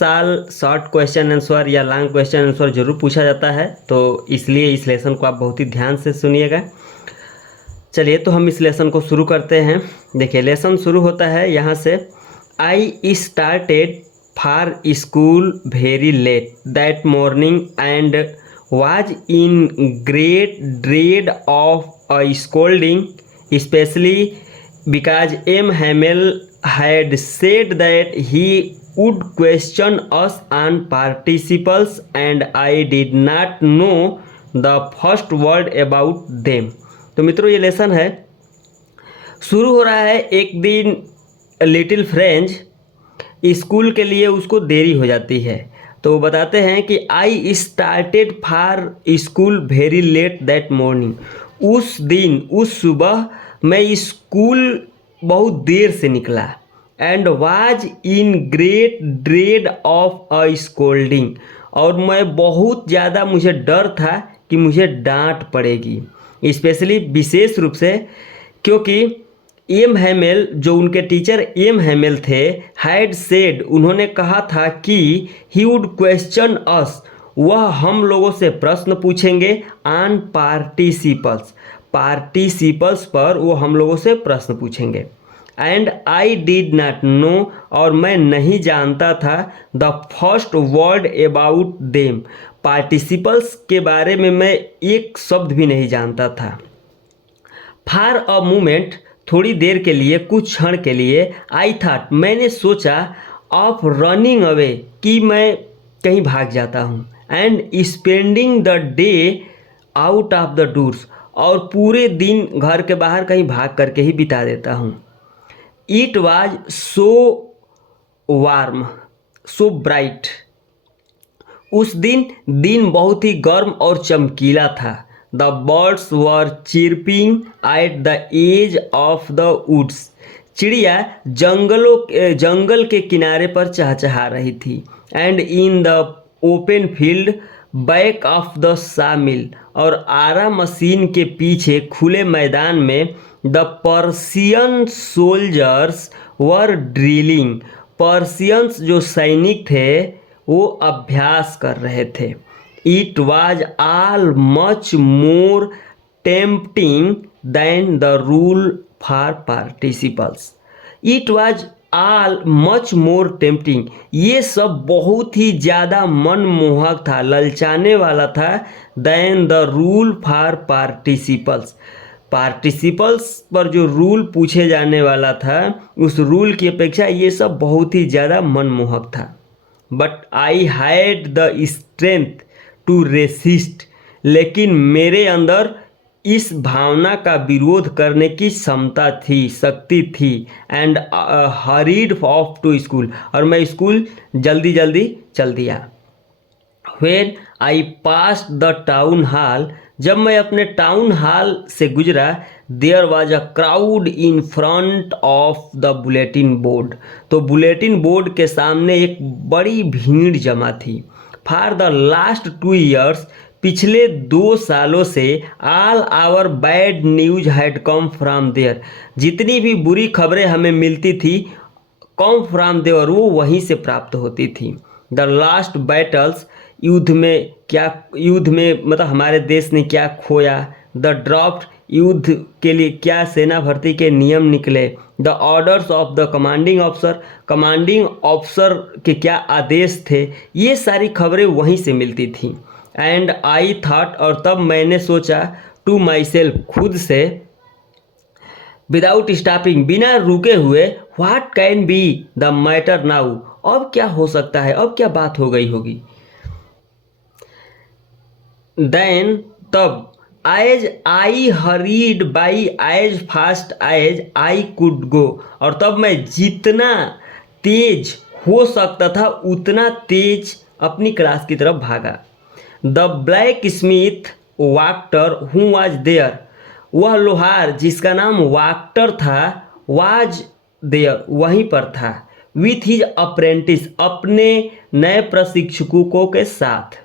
साल short question answer या long question answer जरूर पूछा जाता है, तो इसलिए इस लेसन को आप बहुत ही ध्यान से सुनिएगा। चलिए तो हम इस लेसन को शुरू करते हैं। देखिए लेसन शुरू होता है यहाँ से। I started for school very let that morning and was in great dread of a scolding specially because M. Hamel had said that he would question us on participles and I did not know the first word about them। तो मित्रों ये lesson है, शुरू हो रहा है। एक दिन लिटिल फ्रेंच स्कूल के लिए उसको देरी हो जाती है, तो वो बताते हैं कि I started for school very let that morning. उस दिन उस सुबह मैं स्कूल बहुत देर से निकला। And was in great dread of a scolding, और मैं बहुत ज़्यादा मुझे डर था कि मुझे डांट पड़ेगी, स्पेशली विशेष रूप से क्योंकि एम हैमेल जो उनके टीचर एम हैमेल थे हैड सेड उन्होंने कहा था कि ही वुड क्वेश्चन अस, वह हम लोगों से प्रश्न पूछेंगे ऑन पार्टिसिपल्स, पार्टिसिपल्स पर वो हम लोगों से प्रश्न पूछेंगे। And I did not know, और मैं नहीं जानता था the first word about them, participles के बारे में मैं एक शब्द भी नहीं जानता था। फॉर अ मोमेंट, थोड़ी देर के लिए, कुछ क्षण के लिए, आई थॉट मैंने सोचा, ऑफ रनिंग अवे कि मैं कहीं भाग जाता हूँ, and spending the day out of the doors, और पूरे दिन घर के बाहर कहीं भाग करके ही बिता देता हूँ। It was so warm so bright, उस दिन बहुत ही गर्म और चमकीला था। The birds were chirping at the edge of the woods, चिड़िया जंगल के किनारे पर चहचहा रही थी। And in the open field back of the sawmill, और आरा मशीन के पीछे खुले मैदान में the Persian soldiers were drilling, Persians जो सैनिक थे वो अभ्यास कर रहे थे। It was all much more tempting than the rule for participles. It was all much more tempting, ये सब बहुत ही ज़्यादा मनमोहक था, ललचाने वाला था। Than the rule for participles, participles पर जो रूल पूछे जाने वाला था उस रूल की अपेक्षा ये सब बहुत ही ज़्यादा मनमोहक था। But I had the strength to resist, लेकिन मेरे अंदर इस भावना का विरोध करने की क्षमता थी, शक्ति थी। And hurried off to school, और मैं स्कूल जल्दी जल्दी चल दिया। When I passed the town hall, जब मैं अपने टाउन हॉल से गुजरा, there was a crowd in front of the bulletin board, तो बुलेटिन बोर्ड के सामने एक बड़ी भीड़ जमा थी। फॉर द लास्ट 2 ईयर्स, पिछले 2 सालों से, all our bad news had come from there, जितनी भी बुरी खबरें हमें मिलती थी कम फ्राम देयर, वो वहीं से प्राप्त होती थी। द लास्ट बैटल्स, युद्ध में मतलब हमारे देश ने क्या खोया। द ड्राफ्ट, युद्ध के लिए क्या सेना भर्ती के नियम निकले। The orders of the commanding officer, commanding officer के क्या आदेश थे, ये सारी खबरें वहीं से मिलती थी। एंड आई थॉट, और तब मैंने सोचा, टू माई सेल्फ, खुद से, विदाउट स्टॉपिंग, बिना रुके हुए, what can be the matter now, अब क्या हो सकता है, अब क्या बात हो गई होगी। देन, तब, as I hurried by as fast as I could go, और तब मैं जितना तेज हो सकता था उतना तेज अपनी क्लास की तरफ भागा। The blacksmith Wachter who was there, वह लोहार जिसका नाम वाक्टर था, वाज देयर, वहीं पर था। विथ हिज अप्रेंटिस, अपने नए प्रशिक्षकों के साथ।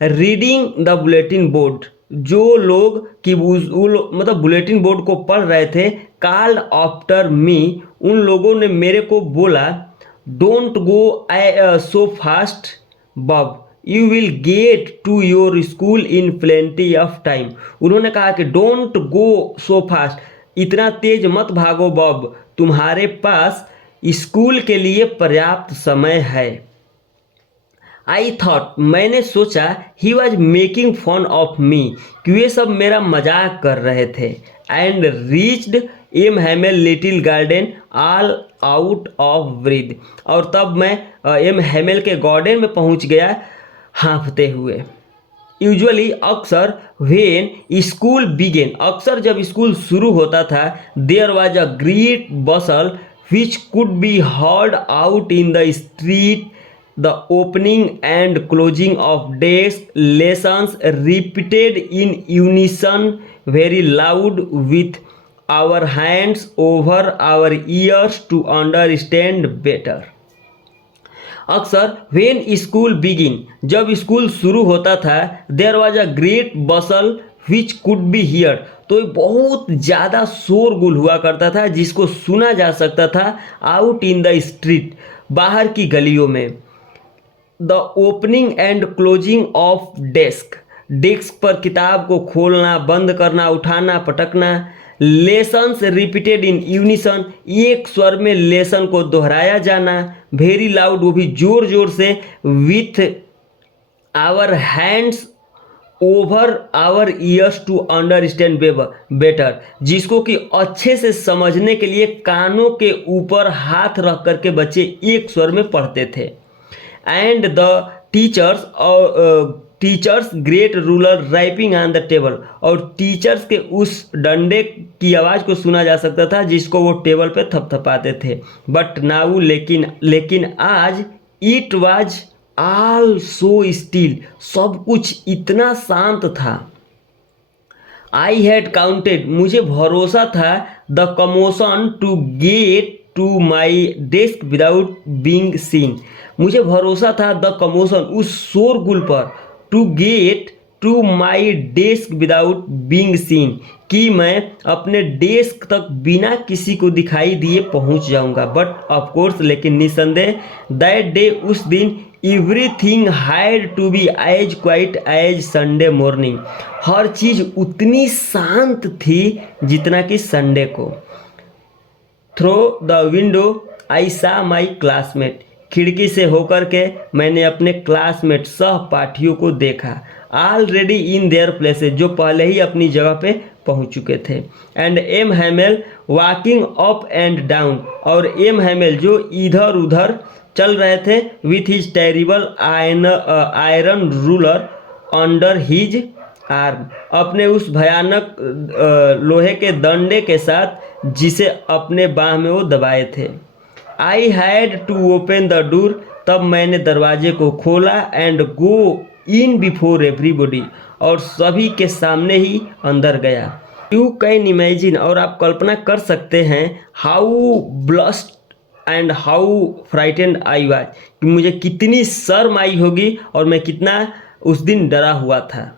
रीडिंग द बुलेटिन बोर्ड, जो लोग कि मतलब बुलेटिन बोर्ड को पढ़ रहे थे, कॉल्ड आफ्टर मी, उन लोगों ने मेरे को बोला। Don't go so fast bub, you will get to your school in plenty of time. उन्होंने कहा कि डोंट गो सो फास्ट, इतना तेज मत भागो बब, तुम्हारे पास स्कूल के लिए पर्याप्त समय है। आई थॉट, मैंने सोचा, he was making fun of me, कि वे सब मेरा मजाक कर रहे थे। And reached M Hamel little garden all out of breath, और तब मैं एम हैमेल के गार्डन में पहुंच गया हाँफते हुए। यूजुअली अक्सर व्हेन स्कूल बिगेन, अक्सर जब स्कूल शुरू होता था, there was a great bustle which could be heard out in the street, the opening and closing of desk, lessons repeated in unison very loud with our hands over our ears to understand better। अक्सर when school begin, जब school शुरू होता था, there was a great bustle which could be heard, तो बहुत ज़्यादा शोरगुल हुआ करता था जिसको सुना जा सकता था आउट इन द स्ट्रीट, बाहर की गलियों में। The opening and closing of desk, desk पर किताब को खोलना बंद करना उठाना पटकना। लेसन्स रिपीटेड इन यूनिसन, एक स्वर में लेसन को दोहराया जाना। वेरी लाउड, वो भी जोर जोर से। With our hands over our ears to understand better, जिसको कि अच्छे से समझने के लिए कानों के ऊपर हाथ रख करके बच्चे एक स्वर में पढ़ते थे। And the teachers great ruler ripening on the table, और टीचर्स के उस डंडे की आवाज़ को सुना जा सकता था जिसको वो टेबल पे थपथपाते थे। बट नाउ, लेकिन आज, it was all so still, सब कुछ इतना शांत था। आई हैड काउंटेड, मुझे भरोसा था, the commotion to get to my desk without being seen, मुझे भरोसा था द कमोशन, उस शोरगुल पर, to get to my desk without being seen, कि मैं अपने डेस्क तक बिना किसी को दिखाई दिए पहुंच जाऊंगा। बट ऑफ कोर्स, लेकिन निसंदेह, दैट डे, उस दिन, everything had to be as quiet as Sunday morning, हर चीज़ उतनी शांत थी जितना कि संडे को। थ्रू द विंडो आई सा माई क्लासमेट, खिड़की से होकर के मैंने अपने क्लासमेट सहपाठियों को देखा। ऑलरेडी इन देयर प्लेसेस, जो पहले ही अपनी जगह पे पहुंच चुके थे। And M Hamel walking up and down, और एम हैमेल जो इधर उधर चल रहे थे, with his terrible iron ruler under his arm, अपने उस भयानक लोहे के डंडे के साथ जिसे अपने बाह में वो दबाए थे। I had to open the door, तब मैंने दरवाजे को खोला। And go in before everybody, और सभी के सामने ही अंदर गया। यू कैन इमेजिन, और आप कल्पना कर सकते हैं, how blessed and how frightened I was, कि मुझे कितनी शर्म आई होगी और मैं कितना उस दिन डरा हुआ था।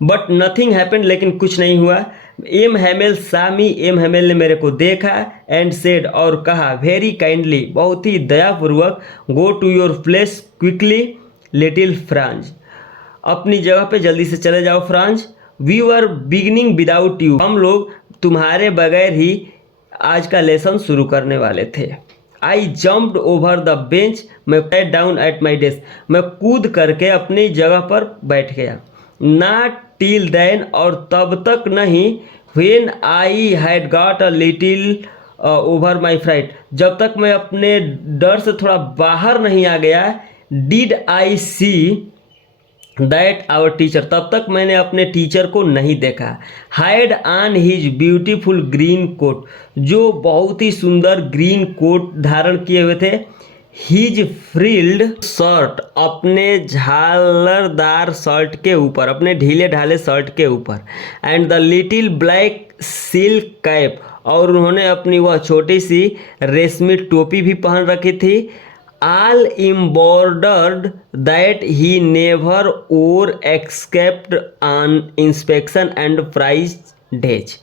बट नथिंग हैपेंड, लेकिन कुछ नहीं हुआ। एम हैमेल सामी, एम हैमेल ने मेरे को देखा। एंड सेड, और कहा, वेरी काइंडली, बहुत ही दयापूर्वक, go to your place quickly little Franz, अपनी जगह पे जल्दी से चले जाओ Franz. We were beginning without you, हम लोग तुम्हारे बगैर ही आज का लेसन शुरू करने वाले थे। I jumped over the bench, मैं sat down at my desk, मैं कूद करके अपनी जगह पर बैठ गया। नॉट टिल देन, और तब तक नहीं, when I had got a little over my fright, जब तक मैं अपने डर से थोड़ा बाहर नहीं आ गया। Did I see that our teacher, तब तक मैंने अपने टीचर को नहीं देखा। Hide on his beautiful green coat, जो बहुत ही सुंदर ग्रीन कोट धारण किए हुए थे। हिज फ्रिल्ड शर्ट, अपने झालरदार शर्ट के ऊपर, अपने ढीले ढाले शर्ट के ऊपर। And the little black silk cap, और उन्होंने अपनी वह छोटी सी रेशमी टोपी भी पहन रखी थी। All embroidered that he never wore except on inspection and prize days,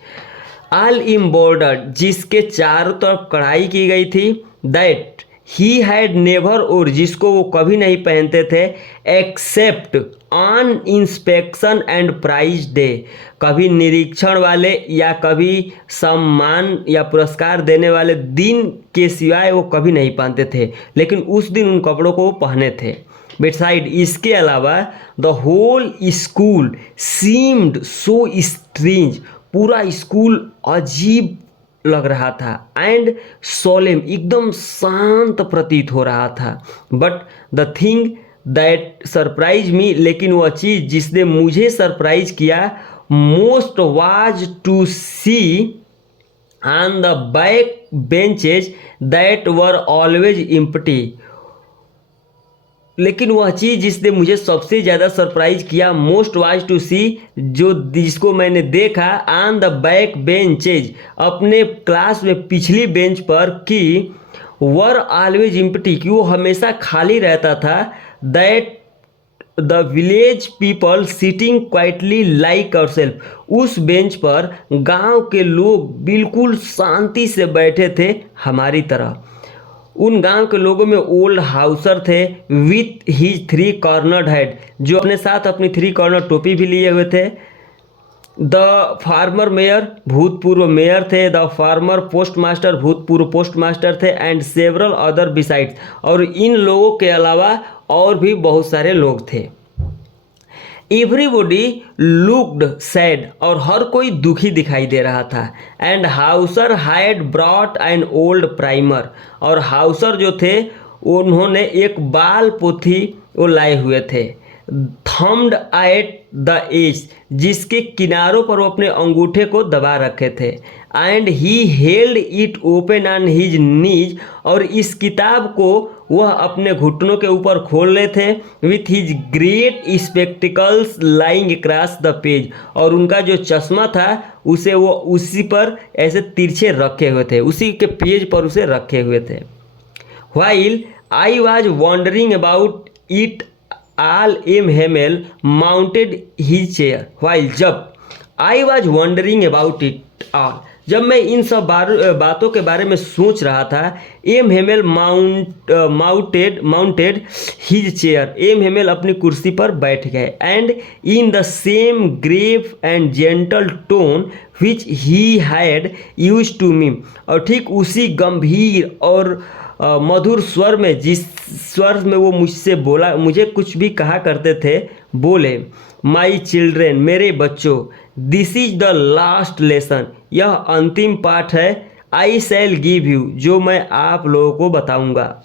all embroidered, जिसके चारों तरफ कढ़ाई की गई थी। दैट ही हैड नेवर, और जिसको वो कभी नहीं पहनते थे, except on inspection and prize day, कभी निरीक्षण वाले या कभी सम्मान या पुरस्कार देने वाले दिन के सिवाय वो कभी नहीं पहनते थे, लेकिन उस दिन उन कपड़ों को वो पहने थे। बिसाइड इसके अलावा the whole school seemed so strange, पूरा स्कूल अजीब लग रहा था, एंड सोलेम, एकदम शांत प्रतीत हो रहा था। But the thing that surprise me, लेकिन वह चीज़ जिसने मुझे सरप्राइज किया most was to see on the back benches that were always empty, लेकिन वह चीज़ जिसने मुझे सबसे ज़्यादा सरप्राइज किया मोस्ट वाज टू सी, जो जिसको मैंने देखा ऑन द बैक बेंचेज, अपने क्लास में पिछली बेंच पर, कि वर ऑलवेज एम्प्टी, कि वो हमेशा खाली रहता था, that the village people sitting quietly like ourselves, उस बेंच पर गांव के लोग बिल्कुल शांति से बैठे थे हमारी तरह। उन गांव के लोगों में ओल्ड हाउसर थे विथ हिज 3 कॉर्नर्ड हेड, जो अपने साथ अपनी 3 कॉर्नर टोपी भी लिए हुए थे। द फार्मर मेयर, भूतपूर्व मेयर थे। द फार्मर पोस्ट मास्टर, भूतपूर्व पोस्ट मास्टर थे। एंड सेवरल अदर बिसाइड्स, और इन लोगों के अलावा और भी बहुत सारे लोग थे। एवरीबॉडी लुक्ड सैड, और हर कोई दुखी दिखाई दे रहा था। And Hauser had brought an old primer, और हाउसर जो थे उन्होंने एक बाल पोथी वो लाए हुए थे। थम्ड एट द एज, जिसके किनारों पर वो अपने अंगूठे को दबा रखे थे। And he held it open on his knees, और इस किताब को वह अपने घुटनों के ऊपर खोल रहे थे। With his great spectacles lying across the page, और उनका जो चश्मा था उसे वो उसी पर ऐसे तिरछे रखे हुए थे, उसी के पेज पर उसे रखे हुए थे। While I was wondering about it all, M. Hamel mounted his chair. जब I was wondering about it all, जब मैं इन सब बातों के बारे में सोच रहा था, M Hamel mounted his chair, M Hamel अपनी कुर्सी पर बैठ गए। And in the same grave and gentle tone which he had use to me, और ठीक उसी गंभीर और मधुर स्वर में, जिस स्वर में वो मुझसे बोला, मुझे कुछ भी कहा करते थे, बोले, माई चिल्ड्रेन, मेरे बच्चों, this is the last lesson, यह अंतिम पाठ है। आई शैल गिव यू, जो मैं आप लोगों को बताऊंगा।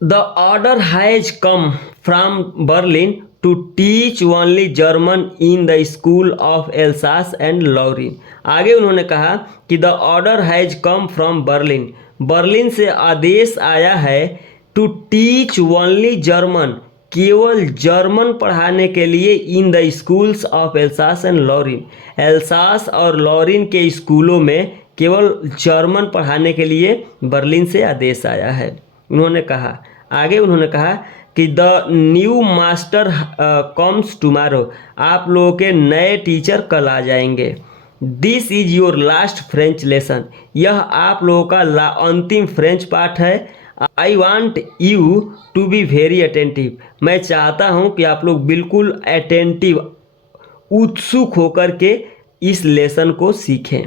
The order has come from Berlin to teach only German in the school of Alsace and Lorraine. आगे उन्होंने कहा कि the order has come from Berlin, Berlin से आदेश आया है, टू टीच ओनली जर्मन, केवल जर्मन पढ़ाने के लिए, in the schools of Alsace and Lorraine, Alsace और लॉरिन के स्कूलों में केवल जर्मन पढ़ाने के लिए बर्लिन से आदेश आया है। उन्होंने कहा, आगे उन्होंने कहा कि the new master comes tomorrow, आप लोगों के नए टीचर कल आ जाएंगे। This is your last French lesson, यह आप लोगों का अंतिम फ्रेंच पाठ है। I want you to be very attentive, मैं चाहता हूँ कि आप लोग बिल्कुल अटेंटिव, उत्सुक होकर के इस लेसन को सीखें।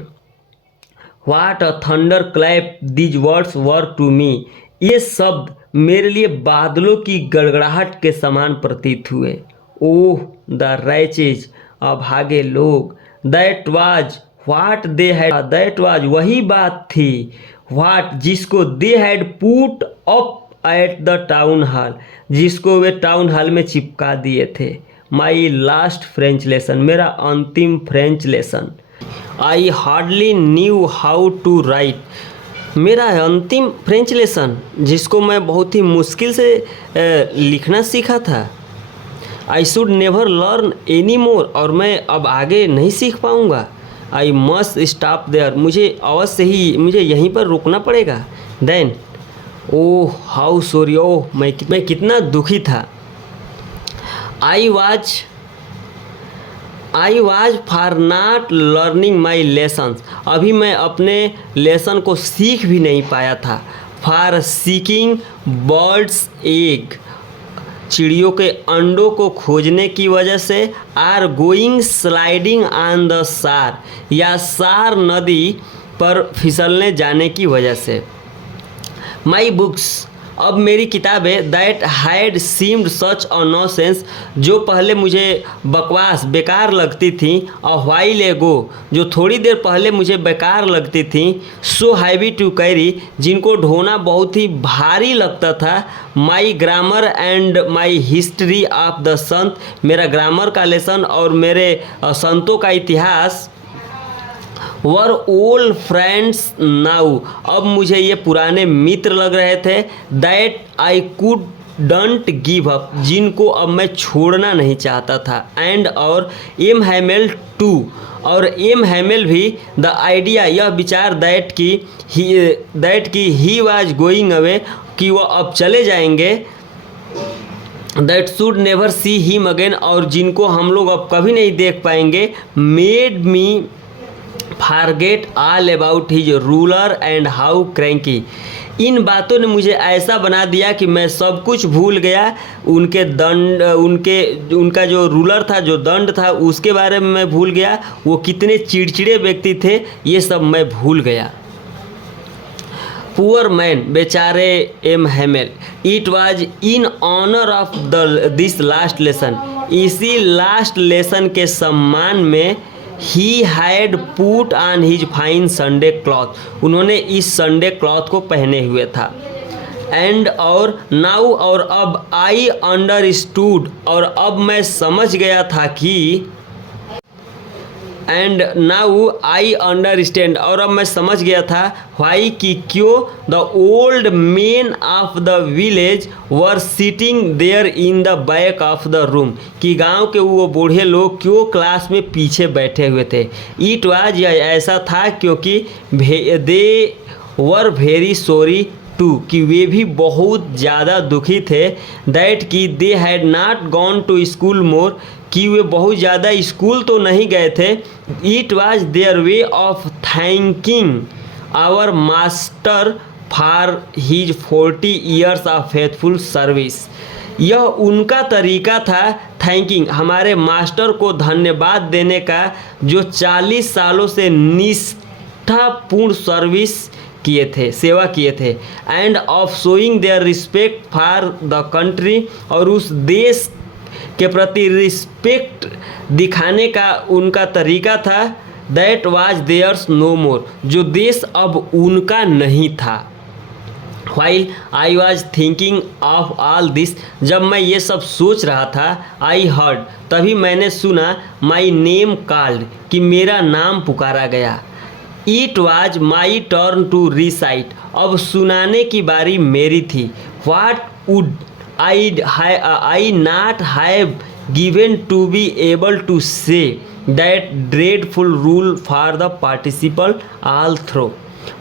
What a thunderclap these words were to me, ये शब्द मेरे लिए बादलों की गड़गड़ाहट के समान प्रतीत हुए। ओह द रैचेज, अभागे लोग, that was what they had, that was वही बात थी, व्हाट जिसको they had put up at the town hall, जिसको वे टाउन हॉल में चिपका दिए थे। माई लास्ट फ्रेंच लेसन, मेरा अंतिम French lesson. I hardly knew how to write, मेरा अंतिम फ्रेंच लेसन, जिसको मैं बहुत ही मुश्किल से लिखना सीखा था। I should never learn any more, और मैं अब आगे नहीं सीख पाऊँगा। आई मस्ट स्टॉप देयर, मुझे अवश्य ही, मुझे यहीं पर रुकना पड़ेगा। देन ओह हाउ सॉरी, ओह मैं कितना दुखी था। I was for not learning my lessons, अभी मैं अपने लेसन को सीख भी नहीं पाया था। फॉर सीकिंग बर्ड्स एग, चिड़ियों के अंडों को खोजने की वजह से। Or going sliding on the Saar, या सार नदी पर फिसलने जाने की वजह से। माई बुक्स, अब मेरी किताबें that had seemed such a nonsense, जो पहले मुझे बकवास बेकार लगती थी। अ व्हाइल एगो, जो थोड़ी देर पहले मुझे बेकार लगती थी। सो हैवी टू कैरी, जिनको ढोना बहुत ही भारी लगता था। My grammar and my history of the saints, मेरा ग्रामर का लेसन और मेरे संतों का इतिहास। वर ओल्ड फ्रेंड्स नाउ, अब मुझे ये पुराने मित्र लग रहे थे। That I could don't give up, जिनको अब मैं छोड़ना नहीं चाहता था। एंड और एम हैमेल टू, और एम हैमेल भी। द आइडिया, यह विचार। दैट की ही वाज गोइंग अवे, कि वह अब चले जाएंगे। That should never see him again, और जिनको हम लोग अब कभी नहीं देख पाएंगे। Made me forget all about his ruler and how cranky, इन बातों ने मुझे ऐसा बना दिया कि मैं सब कुछ भूल गया। उनके दंड, उनका जो रूलर था, जो दंड था, उसके बारे में मैं भूल गया। वो कितने चिड़चिड़े व्यक्ति थे, ये सब मैं भूल गया। पुअर मैन, बेचारे M Hamel. It was in honour of this last lesson, इसी लास्ट लेसन के सम्मान में। He had put on his fine Sunday cloth, उन्होंने इस संडे क्लॉथ को पहने हुए था। एंड और नाउ, और अब। आई अंडरस्टूड, और अब मैं समझ गया था कि। एंड नाउ आई अंडरस्टैंड, और अब मैं समझ गया था। वाई, कि क्यों। The old men of the village were sitting there in the back of the room, कि गांव के वो बूढ़े लोग क्यों क्लास में पीछे बैठे हुए थे। इट वाज, यह ऐसा था क्योंकि they were very sorry too, कि वे भी बहुत ज़्यादा दुखी थे। दैट कि they had not gone to school more, कि वे बहुत ज़्यादा स्कूल तो नहीं गए थे। It was their way of thanking our master for his 40 years of faithful service, यह उनका तरीका था थैंकिंग, हमारे मास्टर को धन्यवाद देने का, जो 40 सालों से निष्ठापूर्ण सर्विस किए थे, सेवा किए थे। End of showing there respect for the country, और उस देश के प्रति रिस्पेक्ट दिखाने का उनका तरीका था। दैट वाज देयर्स नो मोर, जो देश अब उनका नहीं था। While I was thinking of all this, जब मैं ये सब सोच रहा था। आई हर्ड, तभी मैंने सुना। माई नेम कॉल्ड, कि मेरा नाम पुकारा गया। It was my turn to recite, अब सुनाने की बारी मेरी थी। What would I not have given to be able to say that dreadful rule for the participle all through.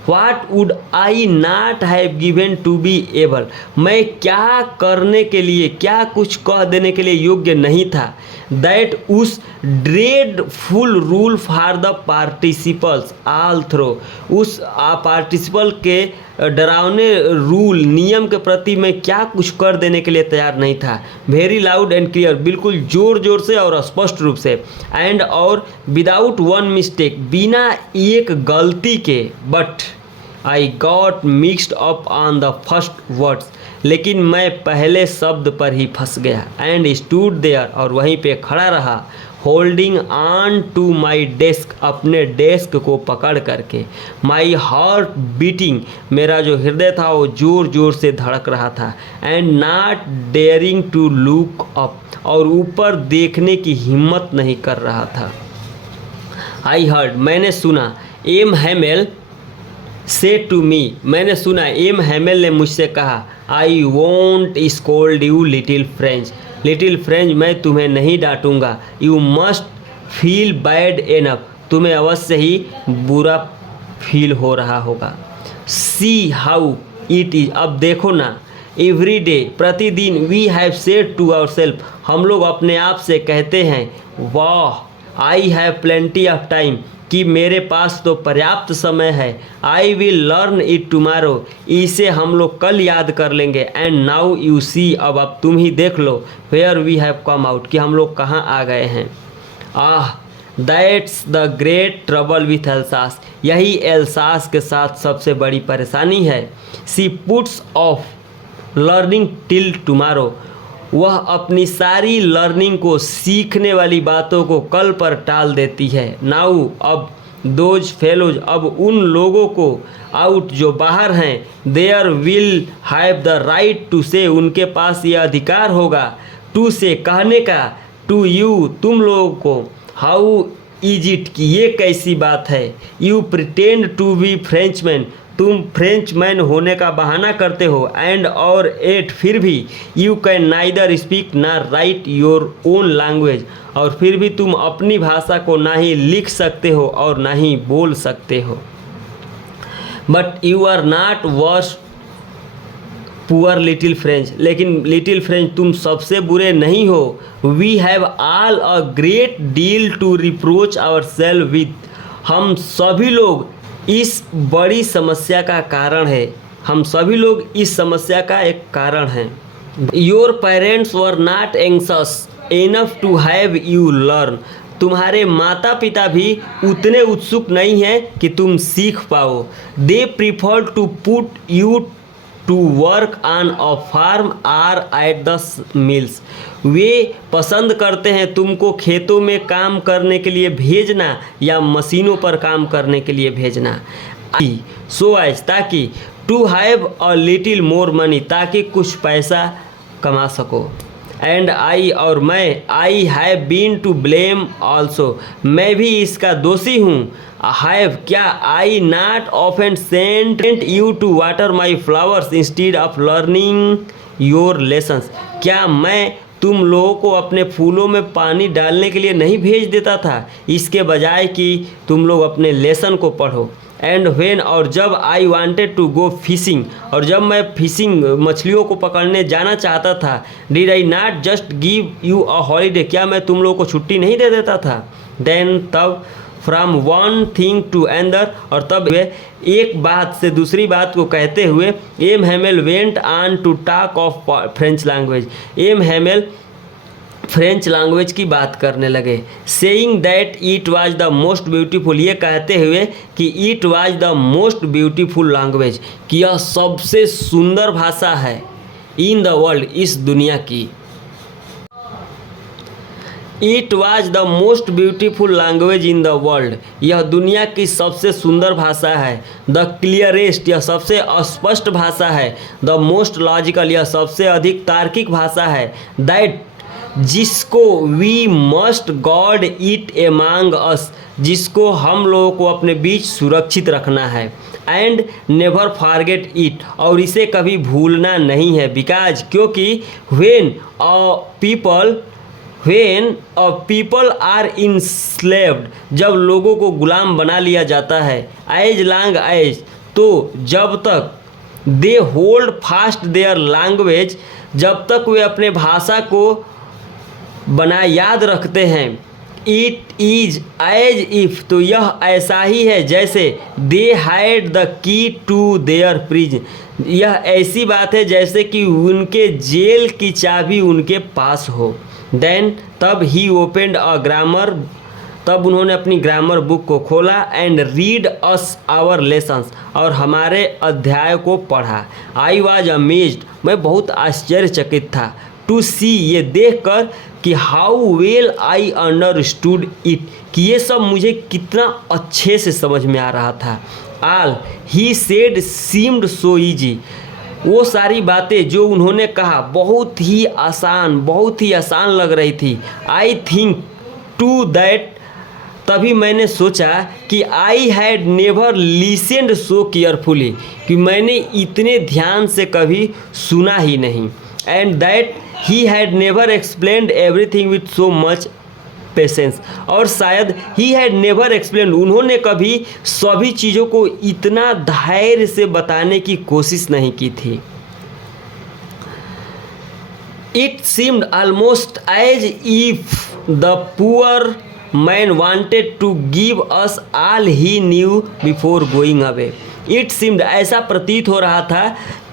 What would I not have given to be able, मैं क्या करने के लिए, क्या कुछ कह देने के लिए योग्य नहीं था। दैट उस dreadful rule for the participles all through, उस पार्टिसिपल के डरावने रूल, नियम के प्रति मैं क्या कुछ कर देने के लिए तैयार नहीं था। वेरी लाउड एंड क्लियर, बिल्कुल ज़ोर ज़ोर से और स्पष्ट रूप से। एंड और विदाउट वन मिस्टेक, बिना एक गलती के। But I got mixed up on the first words, लेकिन मैं पहले शब्द पर ही फंस गया। एंड स्टूड देयर, और वहीं पे खड़ा रहा। Holding on to my desk, अपने डेस्क को पकड़ करके। माई हार्ट बीटिंग, मेरा जो हृदय था वो ज़ोर ज़ोर से धड़क रहा था। And not daring to look up, और ऊपर देखने की हिम्मत नहीं कर रहा था। आई हर्ड, मैंने सुना। M Hamel say to me, मैंने सुना एम हैमेल ने मुझसे कहा। I won't scold you little French, little French, मैं तुम्हें नहीं डांटूंगा। You must feel bad enough, तुम्हें अवश्य ही बुरा फील हो रहा होगा। सी हाउ इट इज़, अब देखो ना। एवरी डे, प्रतिदिन। We have said to our self, हम लोग अपने आप से कहते हैं। वाह, I have plenty of time, कि मेरे पास तो पर्याप्त समय है। I will learn it tomorrow, इसे हम लोग कल याद कर लेंगे। एंड नाउ यू सी, अब तुम ही देख लो, where we have come out, कि हम लोग कहाँ आ गए हैं। That's the great trouble with Alsace, यही एल्सास के साथ सबसे बड़ी परेशानी है। She puts off learning till tomorrow, वह अपनी सारी लर्निंग को, सीखने वाली बातों को कल पर टाल देती है। नाउ, अब दोज फेलोज, अब उन लोगों को, आउट जो बाहर हैं, there will have the right to say, उनके पास यह अधिकार होगा, टू से कहने का, टू यू तुम लोगों को, हाउ इज इट कि ये कैसी बात है, you pretend to be Frenchman, तुम फ्रेंचमैन होने का बहाना करते हो, एंड और एट फिर भी, यू कैन नाइदर स्पीक ना राइट योर ओन लैंग्वेज, और फिर भी तुम अपनी भाषा को ना ही लिख सकते हो और ना ही बोल सकते हो। But you are not worse poor little French, लेकिन लिटिल फ्रेंच तुम सबसे बुरे नहीं हो। We have all a great deal to reproach our self with, हम सभी लोग इस बड़ी समस्या का कारण है, हम सभी लोग इस समस्या का एक कारण हैं। Your parents were not anxious enough to have you learn, तुम्हारे माता पिता भी उतने उत्सुक नहीं हैं कि तुम सीख पाओ। They prefer to put you to work on a farm or at the mills, वे पसंद करते हैं तुमको खेतों में काम करने के लिए भेजना या मशीनों पर काम करने के लिए भेजना। सो एज, ताकि, to have a little more money, ताकि कुछ पैसा कमा सको। एंड आई, और मैं, I have been to blame also, मैं भी इसका दोषी हूँ। हैव, क्या, I not often sent you to water my flowers instead of learning your lessons, क्या मैं तुम लोगों को अपने फूलों में पानी डालने के लिए नहीं भेज देता था, इसके बजाय कि तुम लोग अपने लेसन को पढ़ो। एंड व्हेन, और जब, I wanted to go fishing, और जब मैं फिशिंग मछलियों को पकड़ने जाना चाहता था, did I not just give you a holiday, क्या मैं तुम लोगों को छुट्टी नहीं दे देता था। देन, तब, from one thing to another, और तब वे एक बात से दूसरी बात को कहते हुए, M Hamel went on to talk of French language, M Hamel French language की बात करने लगे। Saying that it was the most beautiful, ये कहते हुए कि it was the most beautiful language, कि यह सबसे सुंदर भाषा है, इन द वर्ल्ड, इस दुनिया की। It was the most beautiful language in the world, यह दुनिया की सबसे सुंदर भाषा है। द क्लियरेस्ट, यह सबसे स्पष्ट भाषा है। द मोस्ट लॉजिकल, यह सबसे अधिक तार्किक भाषा है। दैट, जिसको, वी मस्ट गॉड इट एमांग अस, जिसको हम लोगों को अपने बीच सुरक्षित रखना है। एंड नेवर फॉरगेट इट, और इसे कभी भूलना नहीं है। बिकॉज, क्योंकि, when a people are enslaved, जब लोगों को गुलाम बना लिया जाता है, एज लॉन्ग एज, तो जब तक, they hold fast their language, जब तक वे अपने भाषा को याद रखते हैं। इट इज एज इफ, तो यह ऐसा ही है जैसे, they had the key to their prison, यह ऐसी बात है जैसे कि उनके जेल की चाबी उनके पास हो। देन, तब, ही ओपेंड अ ग्रामर, तब उन्होंने अपनी ग्रामर बुक को खोला। And read us our lessons, और हमारे अध्याय को पढ़ा। आई वॉज अमेज्ड, मैं बहुत आश्चर्यचकित था। टू सी, ये देख कर कि how well I understood it, कि ये सब मुझे कितना अच्छे से समझ में आ रहा था। All he said seemed so easy, वो सारी बातें जो उन्होंने कहा बहुत ही आसान लग रही थी। आई थिंक टू दैट, तभी मैंने सोचा कि I had never listened so carefully, कि मैंने इतने ध्यान से कभी सुना ही नहीं। And that he had never explained everything with so much patience, और शायद ही हैड नेवर एक्सप्लेन, उन्होंने कभी सभी चीज़ों को इतना धैर्य से बताने की कोशिश नहीं की थी। It seemed almost as if the poor man wanted to give us all he knew before going away. It seemed, ऐसा प्रतीत हो रहा था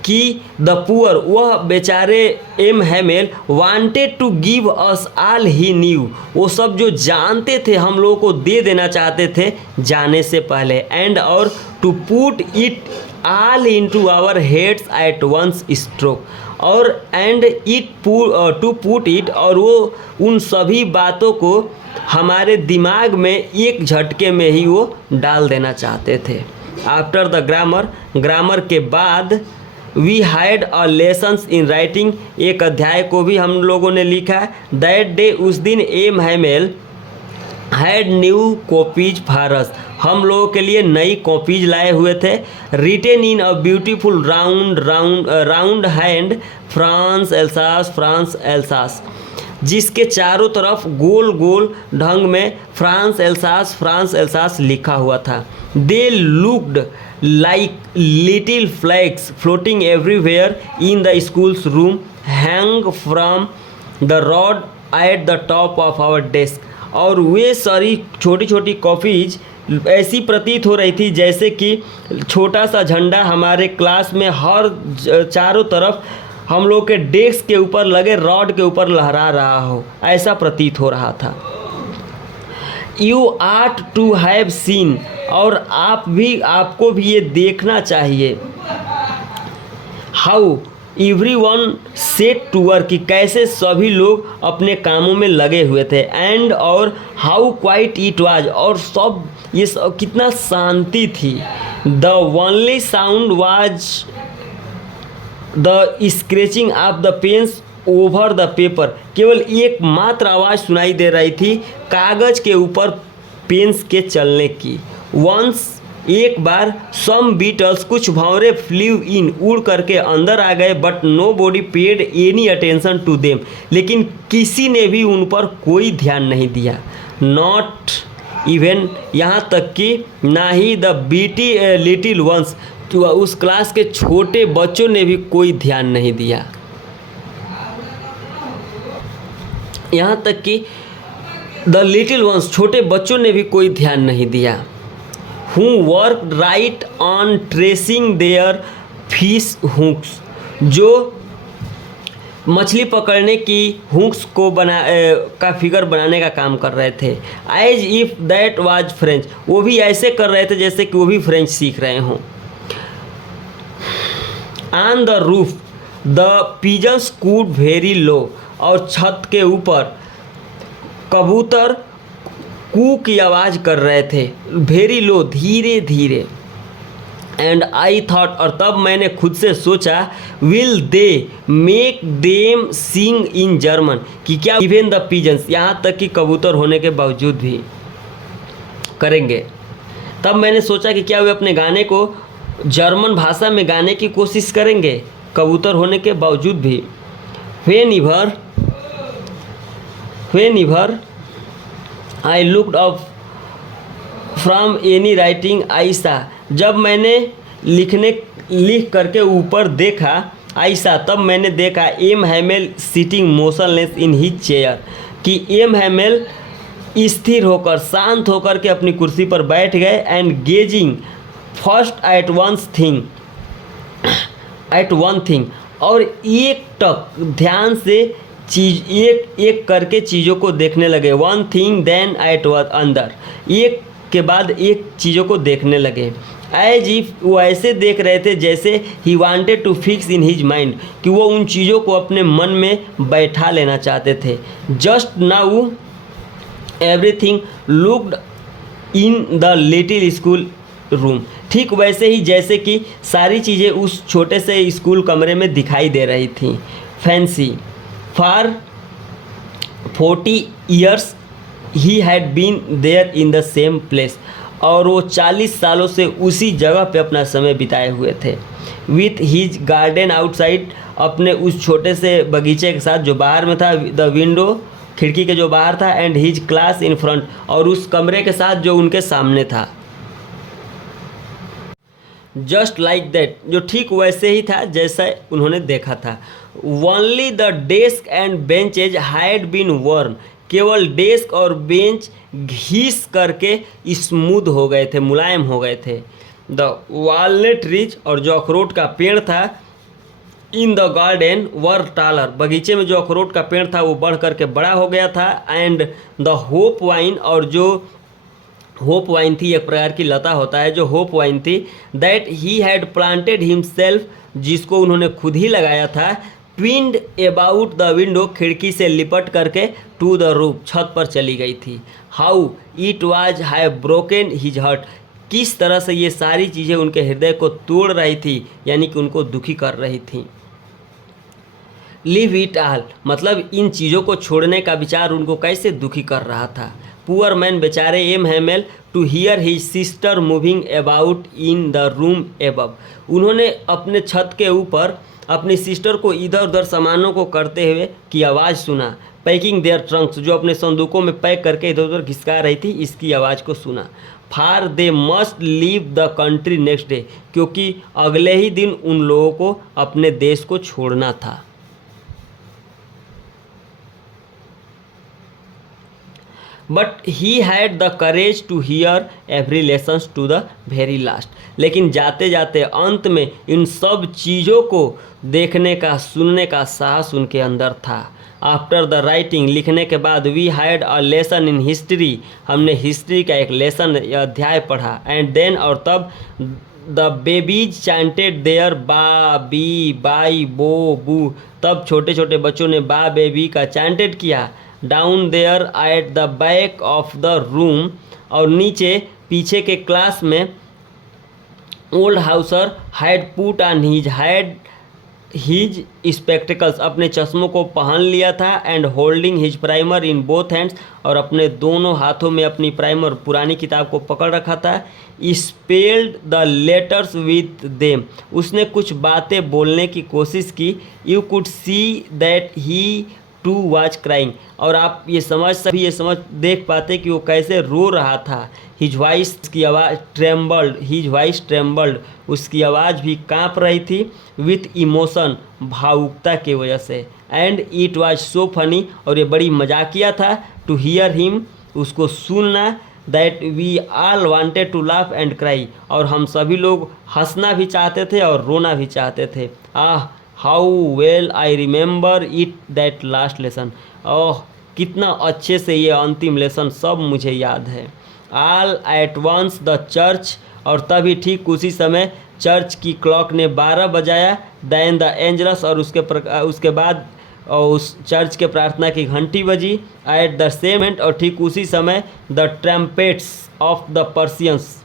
कि द पुअर, वह बेचारे M Hamel, wanted to give us all he knew, वो सब जो जानते थे हम लोगों को दे देना चाहते थे जाने से पहले, एंड और to put it all into our heads at once stroke, और and it to put it, और वो उन सभी बातों को हमारे दिमाग में एक झटके में ही वो डाल देना चाहते थे। आफ्टर द ग्रामर, ग्रामर के बाद we had a lessons in writing, एक अध्याय को भी हम लोगों ने लिखा है। दैट डे, उस दिन M Hamel had new copies for us, हम लोगों के लिए नई कॉपीज लाए हुए थे। Written in a beautiful round hand, France Alsace, France Alsace, जिसके चारों तरफ गोल गोल ढंग में फ्रांस एल्सास लिखा हुआ था। They looked like little flags floating everywhere in the schools room, hang from the rod at the top of our desk, और वे सारी छोटी छोटी कॉपीज ऐसी प्रतीत हो रही थी जैसे कि छोटा सा झंडा हमारे क्लास में हर चारों तरफ हम लोग के डेस्क के ऊपर लगे रॉड के ऊपर लहरा रहा हो, ऐसा प्रतीत हो रहा था। You ought to have seen, और आपको भी ये देखना चाहिए। How everyone set to work, कि कैसे सभी लोग अपने कामों में लगे हुए थे। एंड और हाउ क्वाइट इट वाज, और सब ये सब कितना शांति थी। The only sound was the scratching of the pens over the paper, केवल एक मात्र आवाज़ सुनाई दे रही थी कागज़ के ऊपर पेन्स के चलने की। वंस, एक बार, सम बीटल्स, कुछ भंवरे, फ्लीव इन, उड़ करके अंदर आ गए, but nobody paid any attention to them, लेकिन किसी ने भी उन पर कोई ध्यान नहीं दिया। नॉट इवन, यहाँ तक कि ना ही द लिटिल वंस, उस क्लास के छोटे बच्चों ने भी कोई ध्यान नहीं दिया। यहाँ तक कि द लिटिल वंस, छोटे बच्चों ने भी कोई ध्यान नहीं दिया। Who work right on tracing their fish hooks, जो मछली पकड़ने की हुक्स को का फिगर बनाने का काम कर रहे थे। As if that was French, वो भी ऐसे कर रहे थे जैसे कि वो भी फ्रेंच सीख रहे हों। On the roof the pigeons cooed very low, और छत के ऊपर कबूतर कू की आवाज़ कर रहे थे, वेरी लो, धीरे धीरे। एंड आई थॉट, और तब मैंने खुद से सोचा, will they make them sing in German, कि क्या इवन द पिजन्स, यहाँ तक कि कबूतर होने के बावजूद भी करेंगे। तब मैंने सोचा कि क्या वे अपने गाने को जर्मन भाषा में गाने की कोशिश करेंगे कबूतर होने के बावजूद भी। Whenever I looked up from any writing I saw, जब मैंने लिख करके ऊपर देखा, ऐसा, तब मैंने देखा M Hamel sitting motionless in his chair, कि एम हैमेल स्थिर होकर, शांत होकर के अपनी कुर्सी पर बैठ गए। And gazing first at one thing, और एक टक ध्यान से चीज एक एक करके चीज़ों को देखने लगे। One thing then at one another, एक के बाद एक चीज़ों को देखने लगे। एज इफ, वो ऐसे देख रहे थे जैसे he wanted to fix in his mind, कि वो उन चीज़ों को अपने मन में बैठा लेना चाहते थे। Just now everything looked in the little school room, ठीक वैसे ही जैसे कि सारी चीज़ें उस छोटे से स्कूल कमरे में दिखाई दे रही थी। Fancy for 40 years he had been there in the same place, और वो 40 सालों से उसी जगह पे अपना समय बिताए हुए थे। विथ हिज गार्डन आउटसाइड, अपने उस छोटे से बगीचे के साथ जो बाहर में था, द विंडो, खिड़की के जो बाहर था, and his class in front, और उस कमरे के साथ जो उनके सामने था। जस्ट लाइक दैट, जो ठीक वैसे ही था जैसा उन्होंने देखा था। Only the desk and benches had been worn, केवल डेस्क और बेंच घिस करके स्मूथ हो गए थे, मुलायम हो गए थे। द वॉलनट ट्रीज, और जो अखरोट का पेड़ था, in the garden were taller, बगीचे में जो अखरोट का पेड़ था वो बढ़ करके बड़ा हो गया था। एंड द होप वाइन, और जो होप वाइन थी, एक प्रकार की लता होता है जो होप वाइन थी, that he had planted himself, जिसको उन्होंने खुद ही लगाया था, ट्विंड अबाउट द विंडो, खिड़की से लिपट करके, टू द रूफ, छत पर चली गई थी। How it was have broken his heart, किस तरह से ये सारी चीज़ें उनके हृदय को तोड़ रही थी, यानी कि उनको दुखी कर रही थी। लिव इट ऑल, मतलब इन चीज़ों को छोड़ने का विचार उनको कैसे दुखी कर रहा था। पुअर मैन, बेचारे M Hamel, to hear his sister moving about in the room above, उन्होंने अपने छत के ऊपर अपनी सिस्टर को इधर उधर सामानों को करते हुए की आवाज़ सुना। पैकिंग देयर ट्रंक्स, जो अपने संदूकों में पैक करके इधर उधर घिसका रही थी, इसकी आवाज़ को सुना। For they must leave the country next day, क्योंकि अगले ही दिन उन लोगों को अपने देश को छोड़ना था। But he had the courage to hear every lesson to the very last, लेकिन जाते जाते अंत में इन सब चीज़ों को देखने का, सुनने का साहस उनके अंदर था। आफ्टर द राइटिंग, लिखने के बाद, we had a lesson in history, हमने हिस्ट्री का एक लेसन अध्याय पढ़ा। एंड देन, और तब, the babies chanted their ba be bi bo bu, तब छोटे छोटे बच्चों ने बा बेबी का चैंटेड किया। Down there at the back of the room, और नीचे पीछे के क्लास में, old Hauser had put on his spectacles, अपने चश्मों को पहन लिया था। And holding his primer in both hands, और अपने दोनों हाथों में अपनी प्राइमर, पुरानी किताब को पकड़ रखा था। Spelled the letters with them, उसने कुछ बातें बोलने की कोशिश की। You could see that he too was crying, और आप ये समझ देख पाते कि वो कैसे रो रहा था। हिज वॉइस की आवाज़ ट्रेम्बल्ड, हिज वॉइस ट्रेम्बल्ड, उसकी आवाज़ भी काँप रही थी। विथ इमोशन, भावुकता की वजह से। And it was so funny, और ये बड़ी मजाकिया था। टू हियर हिम, उसको सुनना। That we all wanted to laugh and cry, और हम सभी लोग हंसना भी चाहते थे और रोना भी चाहते थे। How well I remember it that last lesson, ओह कितना अच्छे से ये अंतिम लेसन सब मुझे याद है। All at once the church, और तभी ठीक उसी समय चर्च की क्लॉक ने 12 बजाया। दैन द एंजलस, और उसके बाद उस चर्च के प्रार्थना की घंटी बजी। एट द सेम मोमेंट, और ठीक उसी समय, the trumpets of the Prussians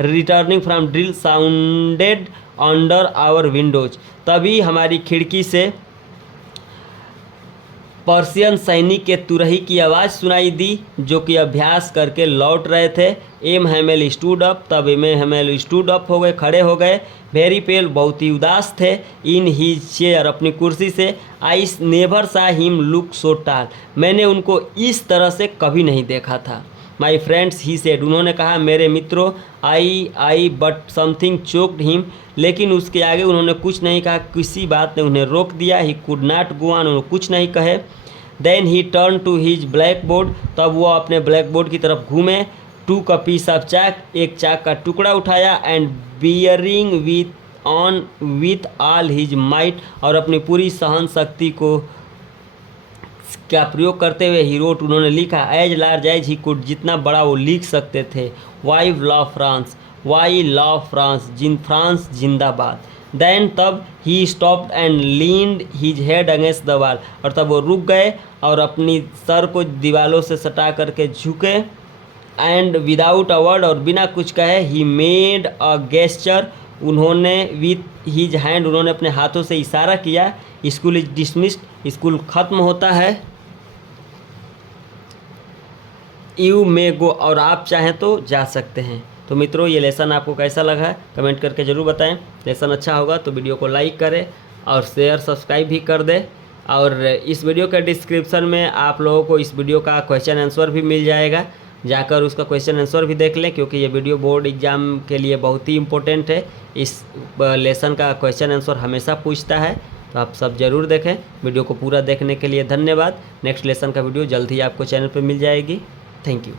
returning from drill sounded under our windows, तभी हमारी खिड़की से पर्शियन सैनिक के तुरही की आवाज़ सुनाई दी, जो कि अभ्यास करके लौट रहे थे। एम हैमेल स्टूड अप, तब एम हैमेल स्टूड अप हो गए, खड़े हो गए। वेरी पेल, बहुत ही उदास थे। इन हीज चेयर, अपनी कुर्सी से। आई नेवर सा हिम लुक सो टाल, मैंने उनको इस तरह से कभी नहीं देखा था। माई फ्रेंड्स, ही सेड, उन्होंने कहा, मेरे मित्रों। आई बट समथिंग चोक्ड हिम, लेकिन उसके आगे उन्होंने कुछ नहीं कहा, किसी बात ने उन्हें रोक दिया। He could not go on, उन्होंने कुछ नहीं कहे। Then he turn to his blackboard, तब वो अपने ब्लैक बोर्ड की तरफ घूमे। Took a piece of chalk, एक चाक का टुकड़ा उठाया। And bearing with all his might, और अपनी पूरी सहन शक्ति को का प्रयोग करते हुए ही रोट, उन्होंने लिखा। As large as he could, जितना बड़ा वो लिख सकते थे। Vive la France, vive la France, France जिंदाबाद। देन, तब he stopped and leaned his head against the wall, और तब वो रुक गए और अपनी सर को दीवालों से सटा करके झुके। एंड विदाउट अ वर्ड, और बिना कुछ कहे, ही मेड अ गेस्चर, उन्होंने विथ हिज हैंड, उन्होंने अपने हाथों से इशारा किया। स्कूल इज डिसमिस्ड, स्कूल खत्म होता है। यू मे गो, और आप चाहें तो जा सकते हैं। तो मित्रों, ये लेसन आपको कैसा लगा कमेंट करके ज़रूर बताएं। लेसन अच्छा होगा तो वीडियो को लाइक करें और शेयर सब्सक्राइब भी कर दें। और इस वीडियो के डिस्क्रिप्शन में आप लोगों को इस वीडियो का क्वेश्चन आंसर भी मिल जाएगा, जाकर उसका क्वेश्चन आंसर भी देख लें, क्योंकि ये वीडियो बोर्ड एग्ज़ाम के लिए बहुत ही इम्पोर्टेंट है। इस लेसन का क्वेश्चन आंसर हमेशा पूछता है। तो आप सब ज़रूर देखें। वीडियो को पूरा देखने के लिए धन्यवाद। नेक्स्ट लेसन का वीडियो जल्द ही आपको चैनल पर मिल जाएगी। Thank you.